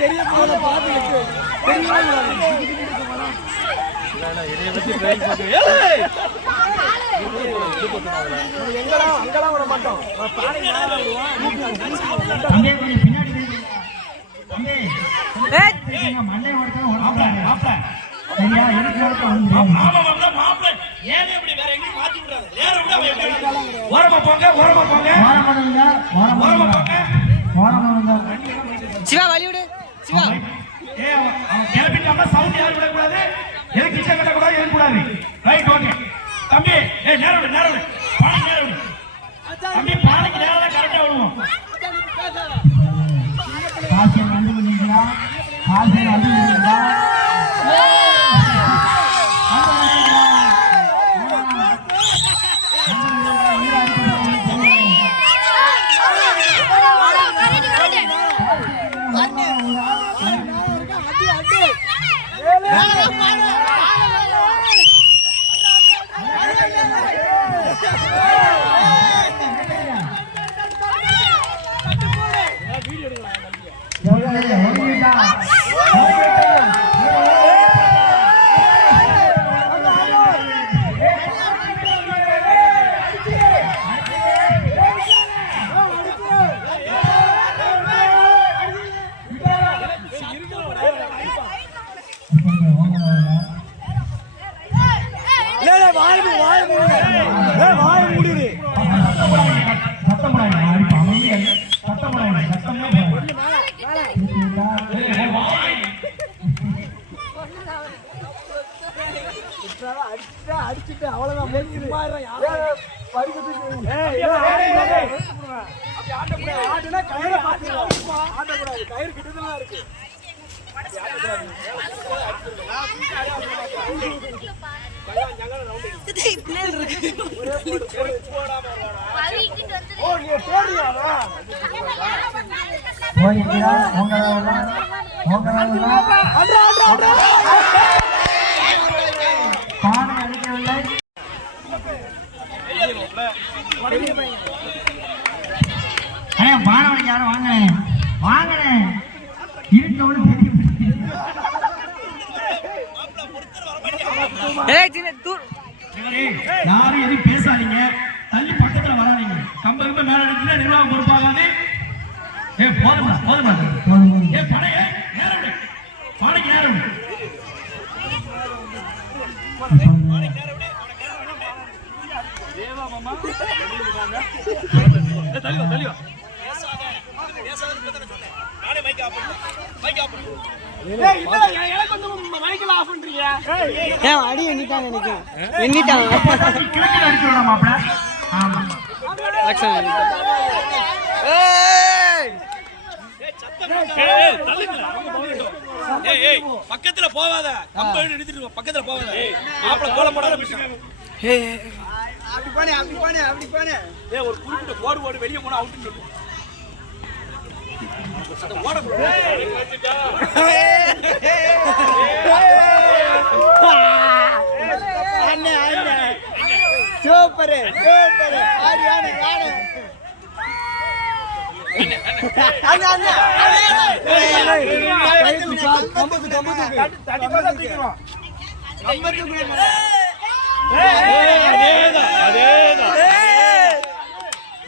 தெரிய போல பாத்து அங்கெல்லாம் விட மாட்டோம். சிவா வழி விடு. சிவா சவுண்ட் யாரும் விடக்கூடாது. எதுக்கு கிச்சன் கட்டக்கூடாது, எழுக்கூடாது. ரைட், ஓகே தம்பி. நேரம் நேரம் பானைக்கு நேரம் தம்பி. பானைக்கு நேரம் கரெக்டா விடுவோம். காசியம் வந்து விடுங்களா? காசியம் வந்து விடுங்களா? அடிச்சுட்டு அவ்வளவுதான். கயிறு கிட்டதான் இருக்கு. பானவனுக்கு யாரும் வாங்க வாங்க இருக்கவனு யாரும் எதுவும் பேசாதீங்க. தள்ளி பக்கத்துல வராதீங்க. கம்ப மேல இடத்துல நிர்வாகம் பொறுப்பாகாது. போதுமா போதுமா பனைய நேரம் பானைக்கு நேரம் அடி எண்ணிட்டாங்க. எண்ணிட்டாங்க. பக்கத்துல போவாத. கம்ப எடுத்துட்டு பக்கத்துல போவாத. மாப்பிள கோலம் போடாத. அப்படி போனே அப்படி போனே அப்படி போனே. ஒரு குறிப்பிட்ட கோடு ஓடு வெளியே போனா அவுட்னு சொல்லு. அத ஓட அண்ணே அண்ணே சூப்பர் சூப்பர். ஆடி ஆடி ஆடி அண்ணே அண்ணே கம்பத்து கம்பத்து தடி போட தூக்குறோம். கம்பத்து அதேதான் அதேதான்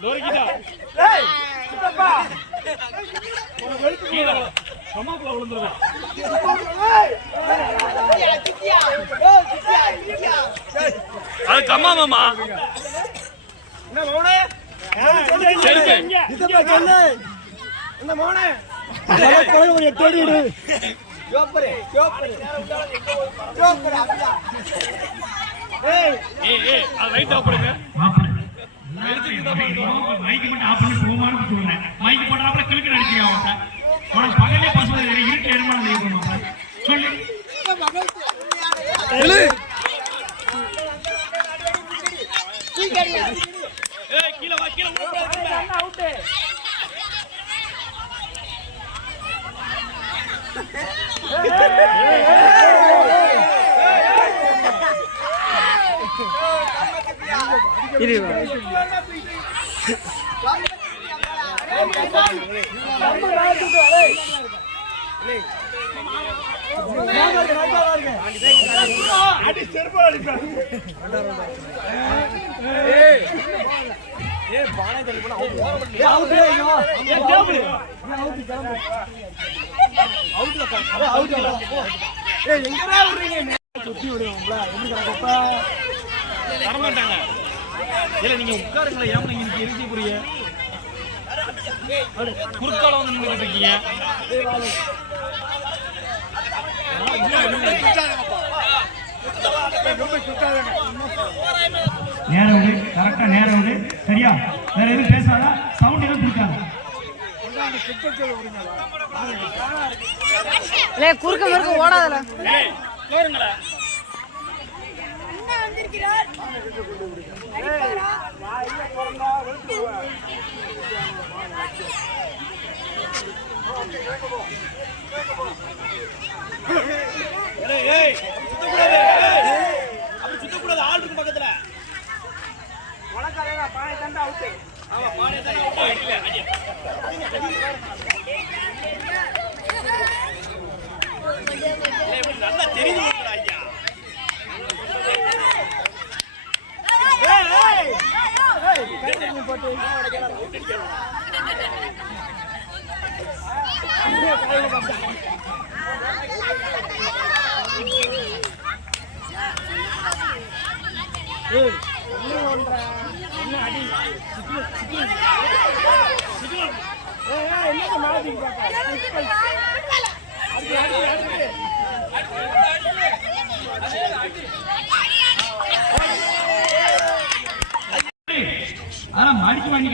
நோரிக்கிட்டா. ஏய் சித்தப்பா ஒரு வெளுத்து கீழ சமாக்குள்ள விழுந்துறேன். அது கம்மா மாமா. என்ன மோனே செல்ஃபி சித்தப்பா சொல்லு. என்ன மோனே கொலை ஒரு எட்டடி இடு. Super super super. அப்படியே அது ரைட் ஆஃப் பண்ணுங்க. மைக்கு மட்டும் ஆஃப் பண்ணி போமான்னு சொல்றேன். மைக்கு போட்டாப்ல கிளிக்கு அடிச்சியா அவன்ட்ட. உனக்கு பகலே பசுவது இருட்டு எருமான செய்யணும் சொல்லு. கீழே வா கீழே அவுட். இது அடி செருப்பு அடிப்பேன். பானை தள்ளி போனா அவுட் எங்கடா விடுறீங்க? சுத்தி விடுவோம்ல வரமாட்டாங்க. இல்ல நீங்க உட்காருங்களா? ஏன் நீங்க இறுதி புரிய குறுக்கால வந்து நின்றுட்டு இருக்கீங்க. நேரம் விடு, கரெக்டா நேரம் விடு. சரியா? வேற எதுவும் பேசாதா, சவுண்ட் எதுவும் கொடுக்காத. குறுக்க மறுக்க ஓடாதல. சுத்தக்கூடாது, ஆள் இருக்கு பக்கத்துல. பானை தண்டா அவுட்டு. ஆமா, பானை தண்டா அவுட்டு. நல்லா தெரியுது ஐயா. போட்டு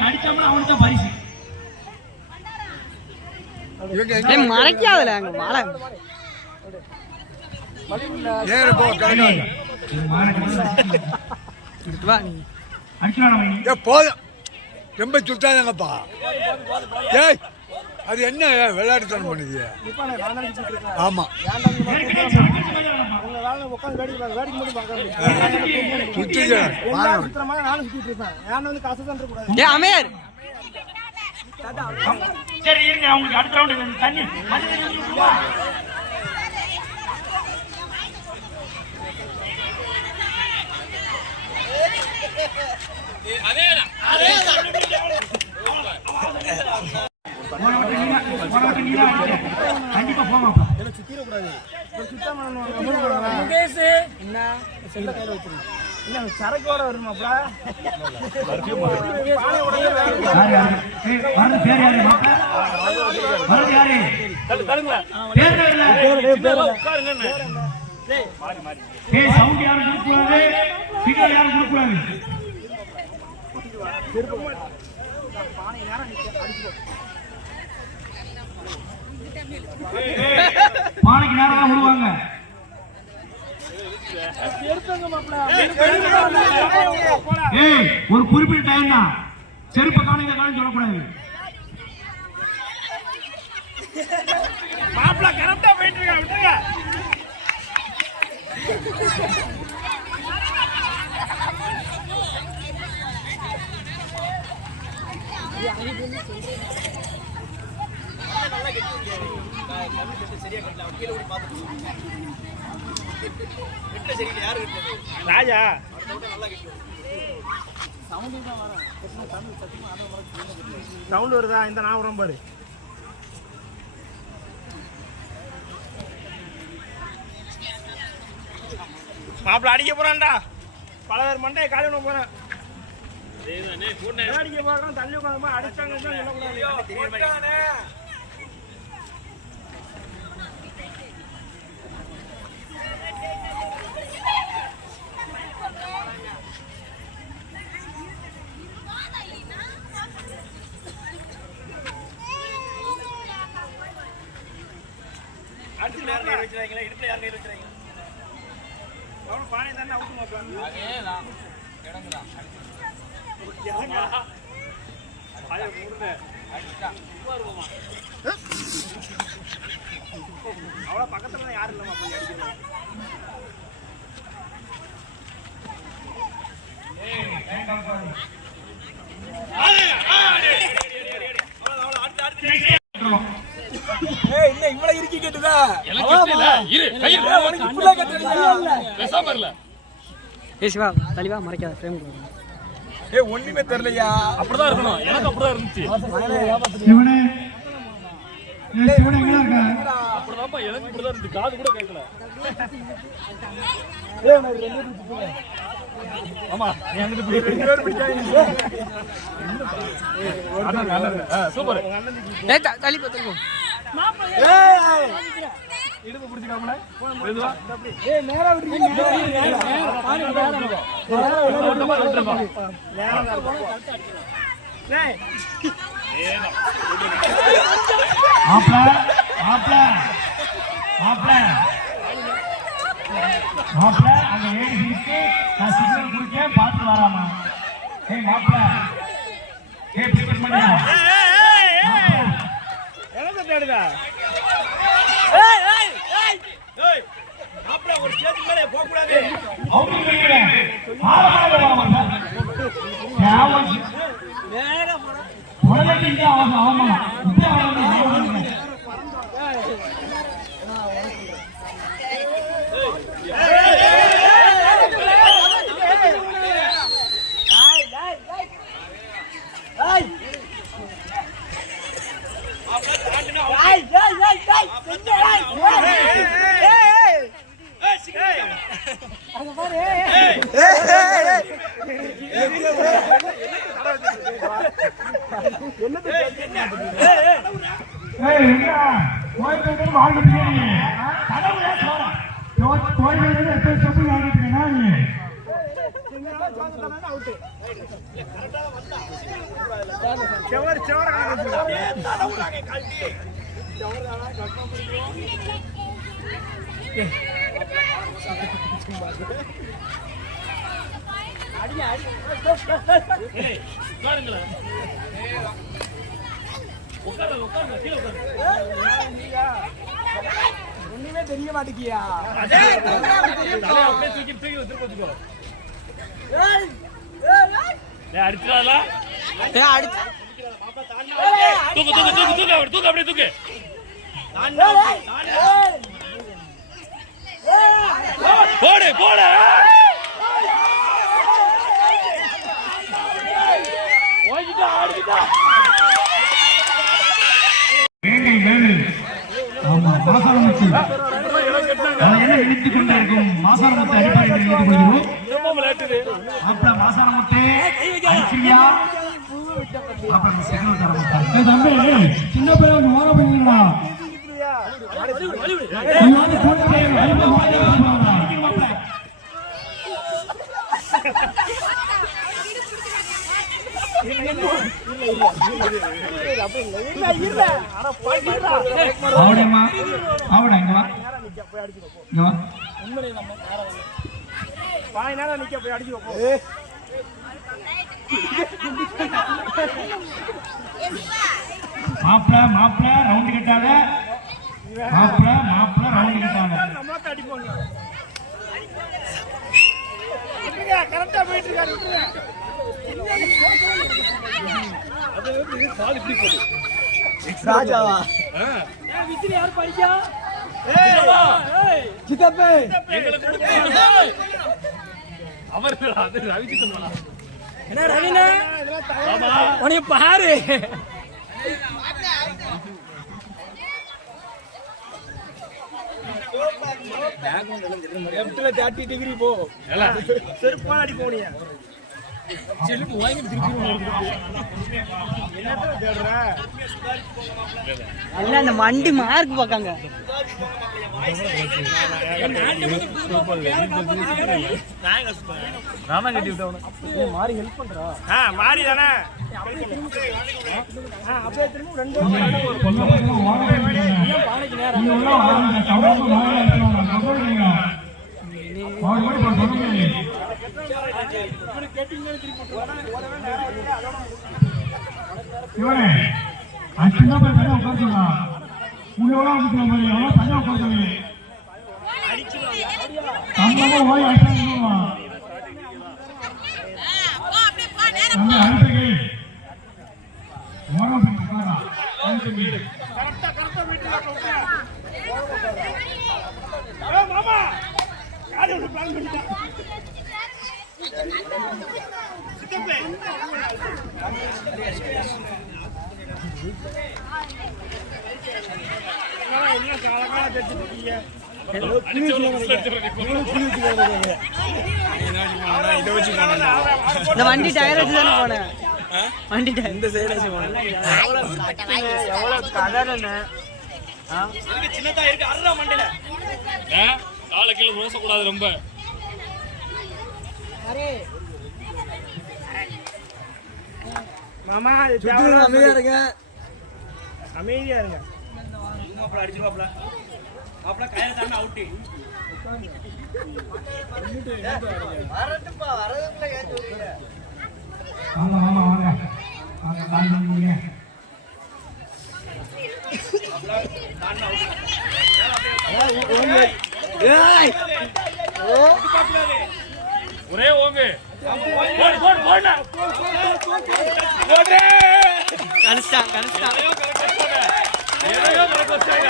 அடிச்சோம்னா அவனுக்கு தான் பரிசு. மறைக்காதல அங்க மாலை போதும், ரொம்ப சுத்தாதங்கப்பா. ஏய், அது என்ன விளையாட்டுத்தனம் பண்ணுது? ஆமா, அமேர். சரி இருங்க, அவங்களுக்கு அடுத்த ரவுண்ட் தண்ணி. கண்டிப்பா போமாப்பா. சரக்கோட வருமாப்ல. பானைக்கு நேரம் விடுவாங்க. ஒரு குறிப்பிட்ட டைம் தான், செருப்ப காணுங்க காணும் சொல்லக்கூடாது. மாப்பிள கரெக்டா போயிட்டு இருக்கா, விட்டுருங்க. ராஜா சவுண்ட் வருதா? இந்த நான் பாரு. மாப்பிள்ள அடிக்க போறான்டா. பல பேர் மண்டையை காலி பண்ண போறேன். அடிக்க போறான், தள்ளி உட்காந்து அடிச்சாங்க சொல்லக்கூடாது. அடுத்து யார் கை வச்சுறாங்களா? இடுப்புல யார் கை வச்சுறாங்க? அவன் பானை தானே அவுட் மாப்ள. அதேதான் இடங்கடா. இடங்கடா. பாய மூடுனே. அடிச்சா. வருவோமா. அவள பக்கத்துல யாரும் இல்ல மாப்ள அடிக்கிறது. டைம் கால் அவ்வளவு அடுத்து இன்னும் இவ்வளவு இறுக்கி கேட்டுதா சிவா தலிவா மறைக்காத ஃப்ரேம் ஒண்ணுமே தெரியலையா அப்படிதான் இருக்கணும். எனக்கு அப்படிதான் இருந்துச்சு. இவனே இவனே எங்க இருக்க அப்படிதான்ப்பா எனக்கு இப்படிதான் இருந்துச்சு. காது கூட கேட்கல. ஆமா என்கிட்ட சூப்பர். தலி பார்த்துக்கோ இடுப்பு பிடிச்சிக்காமல மெதுவா அங்க ஏடிக்கு நான் சிக்னல் கொடுக்கேன் பார்த்து வராமா. ஏய் மாப்ள ஏய் பிக்கெட் பண்ணு. எனக்கு தேடுதா மாப்ள ஒரு ஸ்டேஜ் மேலே போக கூடாது. அவங்க கேக்குற ஆளே வாமா. யாவன் நேரா போடா இங்க ஆமா. இப்ப ஆமா. ஒண்ணுமே தெரிய மாட்டேங்கியா தூக்கி தூக்கி திருப்பி வச்சுக்கோ. அடிச்சாலா தூக்கு தூக்கு தூக்கு தூக்கு அப்படி தூக்கு அப்படியே தூக்கு. போடு போடு ஓடிட்டா ஆடிட்டா. மாசாரமுத்து என்ன இழுத்துக் கொண்டிருக்கும் மாசாரமுத்து அடிப்படையில் மாசாரமுத்து சின்ன பையன் ஓர பண்ணீங்களா அவடமா அவட இங்க வா இங்க வா பாய் நேரா நிக்க போய் அடிச்சு போ. மாப்ள மாப்ள ரவுண்ட் கட்டாத மாப்ள மாப்ள ரவுண்ட் கட்டாத நம்மள அடி போங்க. விட்டுங்க கரெக்ட்டா போயிட்டு இருக்காரு விட்டுங்க. அது வந்து கால் இப்படி போகுது. ராஜாவா ஏன் விசிறி யார் படிச்சா? சித்தப்பே எங்களை கொடுத்து அவர் அது ரவி சித்தப்பா. என்ன ரவினா ஆமா உன்னை பாரு லெஃப்ட்ல 30 டிகிரி போ செருப்பா அடி போனியா செருப்பு வாங்கி திருப்பி என்ன தேடுற? இல்ல அந்த வண்டி மார்க் பார்க்காங்க. நான் கட்டி விட்டவன மாறி ஹெல்ப் பண்றா. மாறி தானே அப்படியே திரும்ப ரெண்டு பானைக்கு நேரம் இவனே அசிங்க போய் தனியா உட்காந்துடா உங்களோட இருக்கிற மாதிரி அவன் தனியா உட்காந்து அம்மா போய் அடிச்சுடுவா நம்ம அடிச்சுக்கு ஓரம் போய் உட்காரா கரெக்டா வீட்டுல மாமா யாரு ஒரு பிளான் பண்ணிட்டா சித்தப்பே என்ன காலமா தெரிஞ்சிருக்கீங்க இந்த வண்டி டயர் வச்சு தானே போனேன் வண்டி டயர் இந்த சைடு வச்சு போனேன் சின்னதா இருக்கு அறா மண்டையில காலை கீழே ரோச கூடாது ரொம்ப மாமா அமைதியா இருங்க அமைதியா இருங்க மாப்பிள அடிச்சிருவாப்ல மாப்பிள கையில தானே அவுட் வாங்க வாங்க வாங்க வாங்க கால் பண்ணுங்க ஒரே ஓங்கு போடு போடு போடு போடு கணிச்சிட்டான் எதையோ கரெக்ட் வச்சாங்க